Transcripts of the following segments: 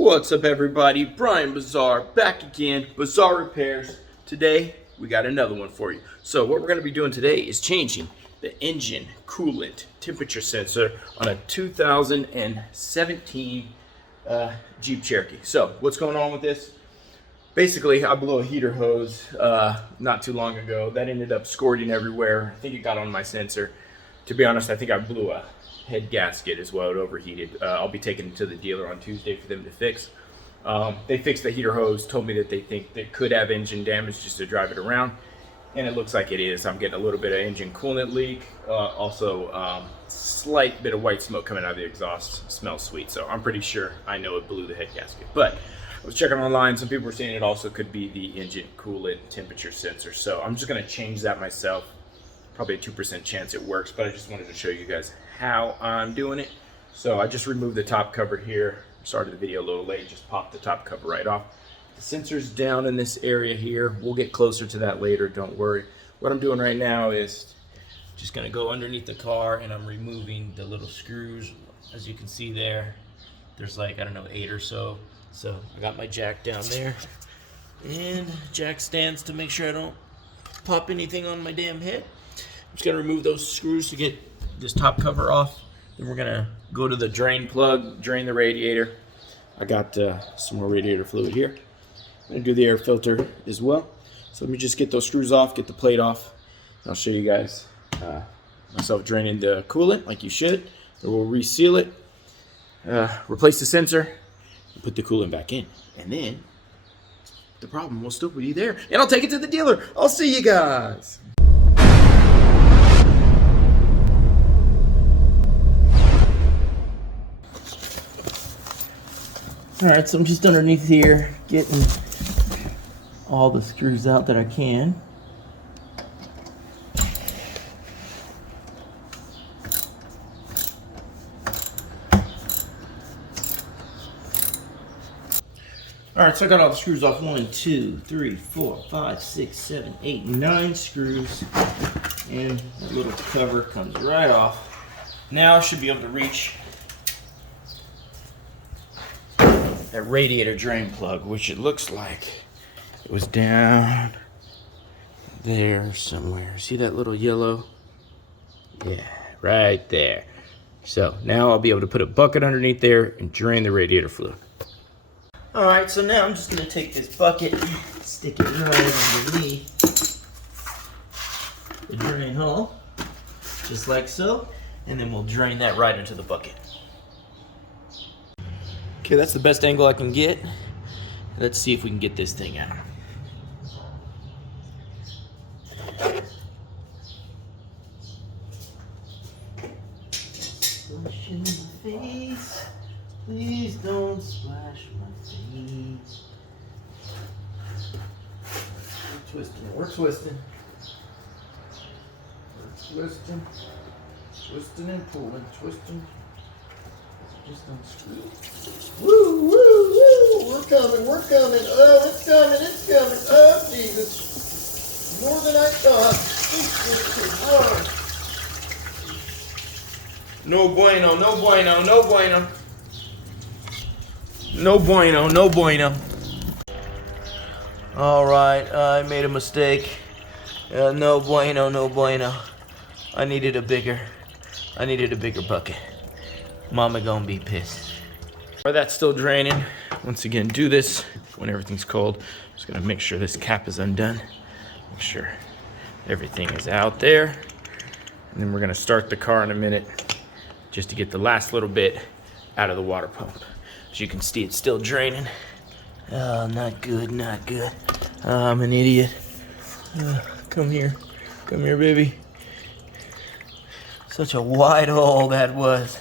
What's up, everybody? Brian Bazzar back again, Bazzar Repairs. Today we got another one for you. So what we're going to be doing today is changing the engine coolant temperature sensor on a 2017 Jeep Cherokee. So what's going on with this? Basically, I blew a heater hose not too long ago. That ended up squirting everywhere. I think it got on my sensor. To be honest, I think I blew a head gasket as well. It overheated. I'll be taking it to the dealer on Tuesday for them to fix. They fixed the heater hose, told me that they think they could have engine damage just to drive it around, and it looks like it is. I'm getting a little bit of engine coolant leak, also slight bit of white smoke coming out of the exhaust. Smells sweet, so I'm pretty sure I know it blew the head gasket. But I was checking online, some people were saying it also could be the engine coolant temperature sensor, so I'm just going to change that myself. Probably a 2% chance it works, but I just wanted to show you guys how I'm doing it. So I just removed the top cover here. Started the video a little late, just popped the top cover right off. The sensor's down in this area here. We'll get closer to that later, don't worry. What I'm doing right now is just gonna go underneath the car and I'm removing the little screws. As you can see there, there's like, I don't know, 8 or so. So I got my jack down there and jack stands to make sure I don't pop anything on my damn head. I'm just gonna remove those screws to get this top cover off. Then we're gonna go to the drain plug, drain the radiator. I got some more radiator fluid here. I'm gonna do the air filter as well. So let me just get those screws off, get the plate off. I'll show you guys myself draining the coolant like you should. Then we'll reseal it, replace the sensor, and put the coolant back in. And then the problem will still be there. And I'll take it to the dealer. I'll see you guys. Alright, so I'm just underneath here getting all the screws out that I can. Alright, so I got all the screws off. 1, 2, 3, 4, 5, 6, 7, 8, 9 screws. And that little cover comes right off. Now I should be able to reach that radiator drain plug, which it looks like it was down there somewhere. See that little yellow? Yeah, right there. So now I'll be able to put a bucket underneath there and drain the radiator fluid. All right, so now I'm just gonna take this bucket, stick it right underneath the drain hole, just like so, and then we'll drain that right into the bucket. Okay, that's the best angle I can get. Let's see if we can get this thing out. Splash in my face. Please don't splash my face. We're twisting. Twisting and pulling, twisting. Just unscrew. Woo, woo, woo! We're coming. Oh, it's coming. Oh, Jesus. More than I thought. No bueno. All right, I made a mistake. No bueno. I needed a bigger bucket. Mama gonna be pissed. While that's still draining, once again, do this when everything's cold. Just gonna make sure this cap is undone. Make sure everything is out there. And then we're gonna start the car in a minute just to get the last little bit out of the water pump. As you can see, it's still draining. Oh, not good. I'm an idiot. Come here, baby. Such a wide hole that was.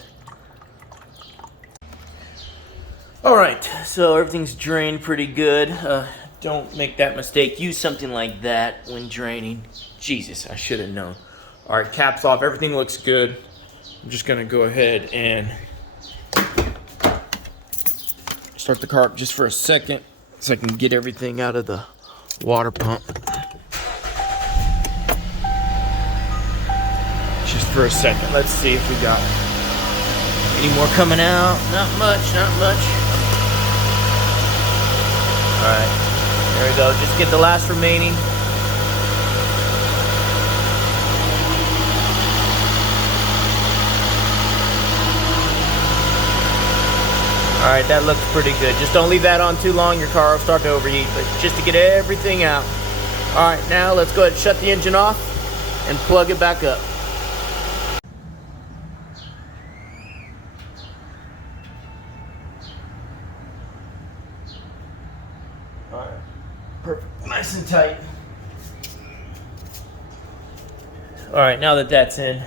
Alright, so everything's drained pretty good. Don't make that mistake. Use something like that when draining. Jesus, I should have known. Alright, caps off. Everything looks good. I'm just going to go ahead and start the car up just for a second so I can get everything out of the water pump. Just for a second. Let's see if we got any more coming out. Not much. go. Just get the last remaining. All right, that looks pretty good. Just don't leave that on too long. Your car will start to overheat, but just to get everything out. All right, now let's go ahead and shut the engine off and plug it back up. All right, perfect, nice and tight. All right, now that that's in,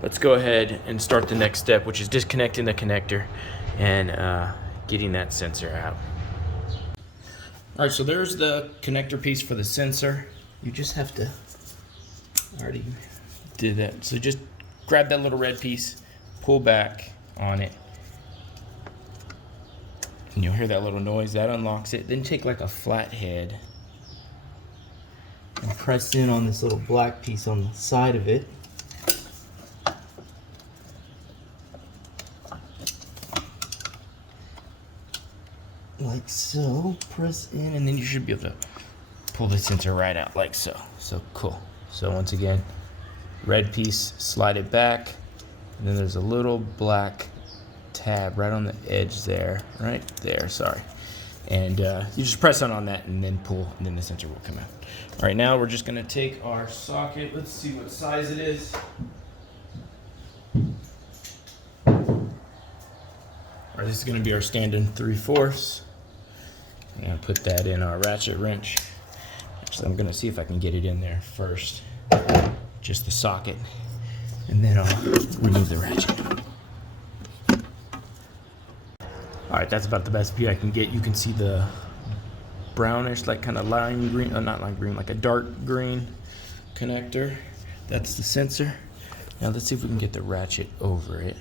let's go ahead and start the next step, which is disconnecting the connector and getting that sensor out. All right, so there's the connector piece for the sensor. You just have to, I already did that. So just grab that little red piece, pull back on it, and you'll hear that little noise. That unlocks it. Then take like a flathead and press in on this little black piece on the side of it. Like so, press in, and then you should be able to pull the sensor right out like so. So cool. So once again, red piece, slide it back, and then there's a little black tab right on the edge there, right there, sorry. And you just press on that and then pull, and then the sensor will come out. All right, now we're just gonna take our socket. Let's see what size it is. All right, this is gonna be our standard 3/4. I'm gonna put that in our ratchet wrench. Actually, I'm gonna see if I can get it in there first. Just the socket, and then I'll remove the ratchet. All right, that's about the best view I can get. You can see the brownish, like kind of lime green, not lime green, like a dark green connector. That's the sensor. Now let's see if we can get the ratchet over it.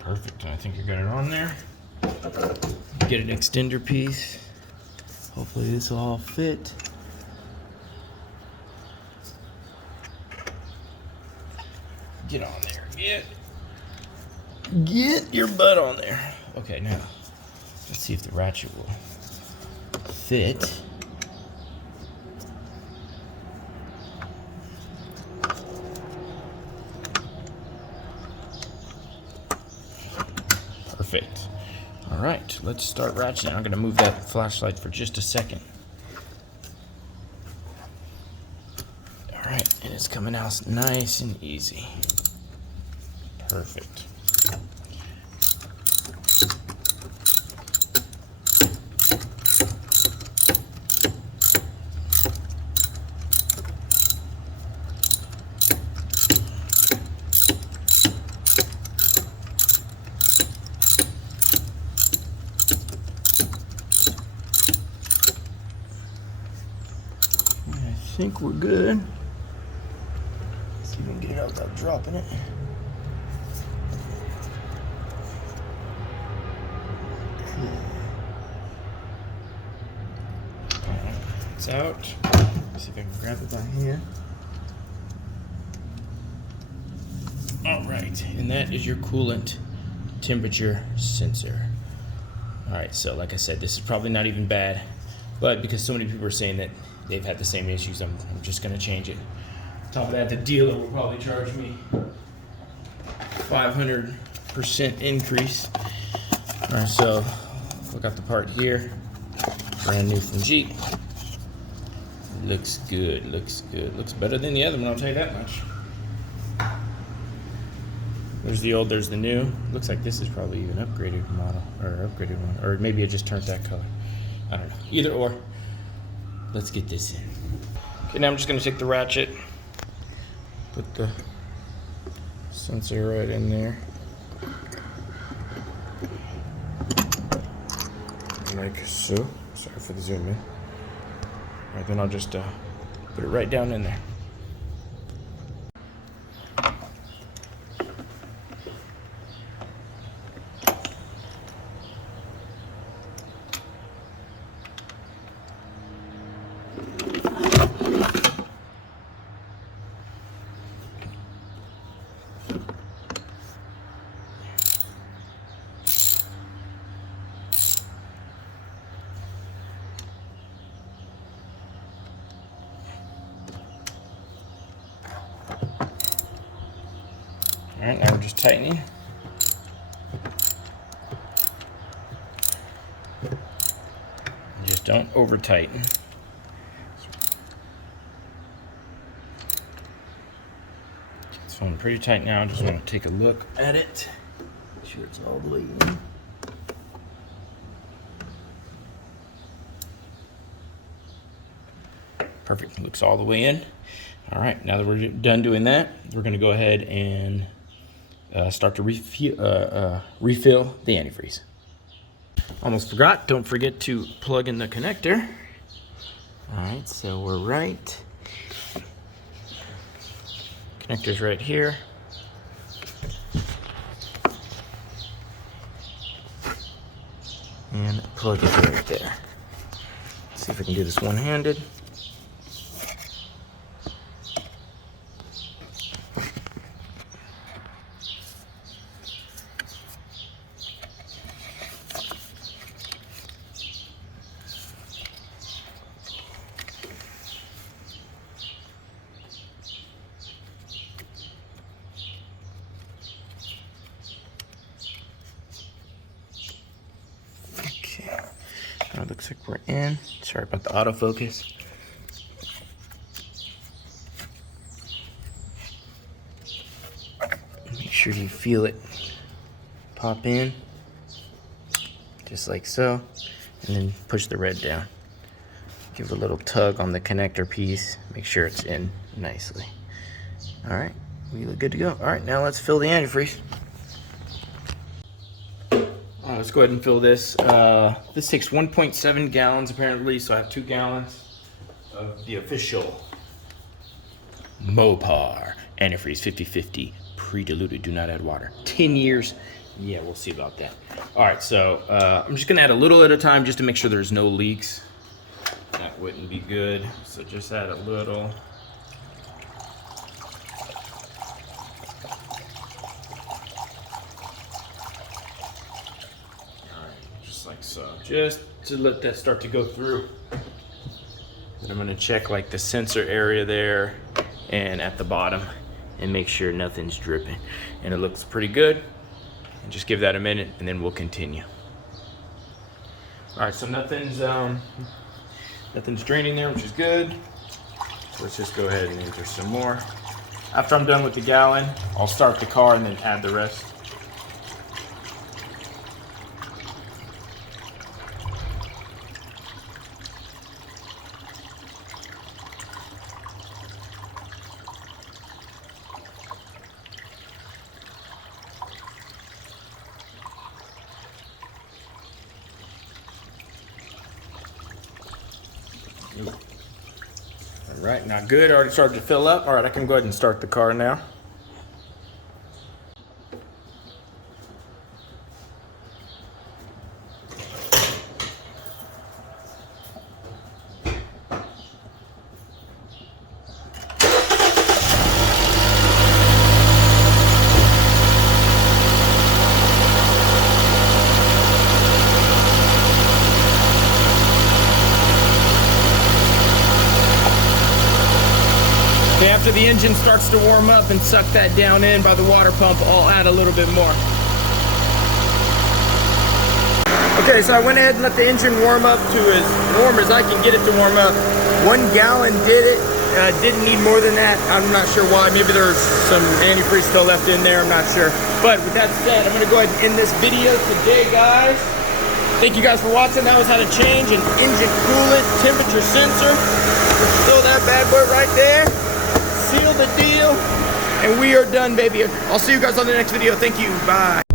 Perfect, I think you got it on there. Get an extender piece. Hopefully this will all fit. Get on there, get your butt on there. Okay, now let's see if the ratchet will fit. Perfect. All right, let's start ratcheting. I'm gonna move that flashlight for just a second. All right, and it's coming out nice and easy. Perfect. I think we're good. Let's see if we can get it out without dropping it. It's out. Let's see if I can grab it by hand. All right, and that is your coolant temperature sensor. All right, so like I said, this is probably not even bad, but because so many people are saying that they've had the same issues, I'm just gonna change it. On top of that, the dealer will probably charge me 500% increase. All right, so we got the part here, brand new from Jeep. Looks good, looks good. Looks better than the other one, I'll tell you that much. There's the old, there's the new. Looks like this is probably even upgraded model, or upgraded one, or maybe it just turned that color. I don't know, either or. Let's get this in. Okay, now I'm just gonna take the ratchet, put the sensor right in there. Like so. Sorry for the zoom in. All right, then I'll just put it right down in there. All right, now we're just tightening. Just don't over tighten. It's feeling pretty tight now. I just want to take a look at it. Make sure it's all the way in. Perfect, looks all the way in. All right, now that we're done doing that, we're gonna go ahead and start to refill the antifreeze. Almost forgot, don't forget to plug in the connector. All right, so we're right. Connector's right here. And plug it right there. Let's see if we can do this one-handed. It looks like we're in. Sorry about the autofocus. Make sure you feel it pop in, just like so, and then push the red down. Give it a little tug on the connector piece. Make sure it's in nicely. All right, we look good to go. All right, now let's fill the antifreeze. Let's go ahead and fill this. This takes 1.7 gallons apparently, so I have 2 gallons of the official Mopar antifreeze 50/50 pre-diluted. Do not add water. 10 years. Yeah, we'll see about that. All right, so I'm just gonna add a little at a time just to make sure there's no leaks. That wouldn't be good. So just add a little. Like so, just to let that start to go through. Then I'm gonna check like the sensor area there and at the bottom and make sure nothing's dripping. And it looks pretty good. And just give that a minute and then we'll continue. All right, so nothing's draining there, which is good. So let's just go ahead and enter some more. After I'm done with the gallon, I'll start the car and then add the rest. All right, now good, already started to fill up. All right, I can go ahead and start the car now. After the engine starts to warm up and suck that down in by the water pump, I'll add a little bit more. Okay, so I went ahead and let the engine warm up to as warm as I can get it to warm up. 1 gallon did it. Didn't need more than that. I'm not sure why. Maybe there's some antifreeze still left in there. I'm not sure. But with that said, I'm going to go ahead and end this video today, guys. Thank you guys for watching. That was how to change an engine coolant temperature sensor. Throw that bad boy right there. Seal the deal, and we are done, baby. I'll see you guys on the next video. Thank you. Bye.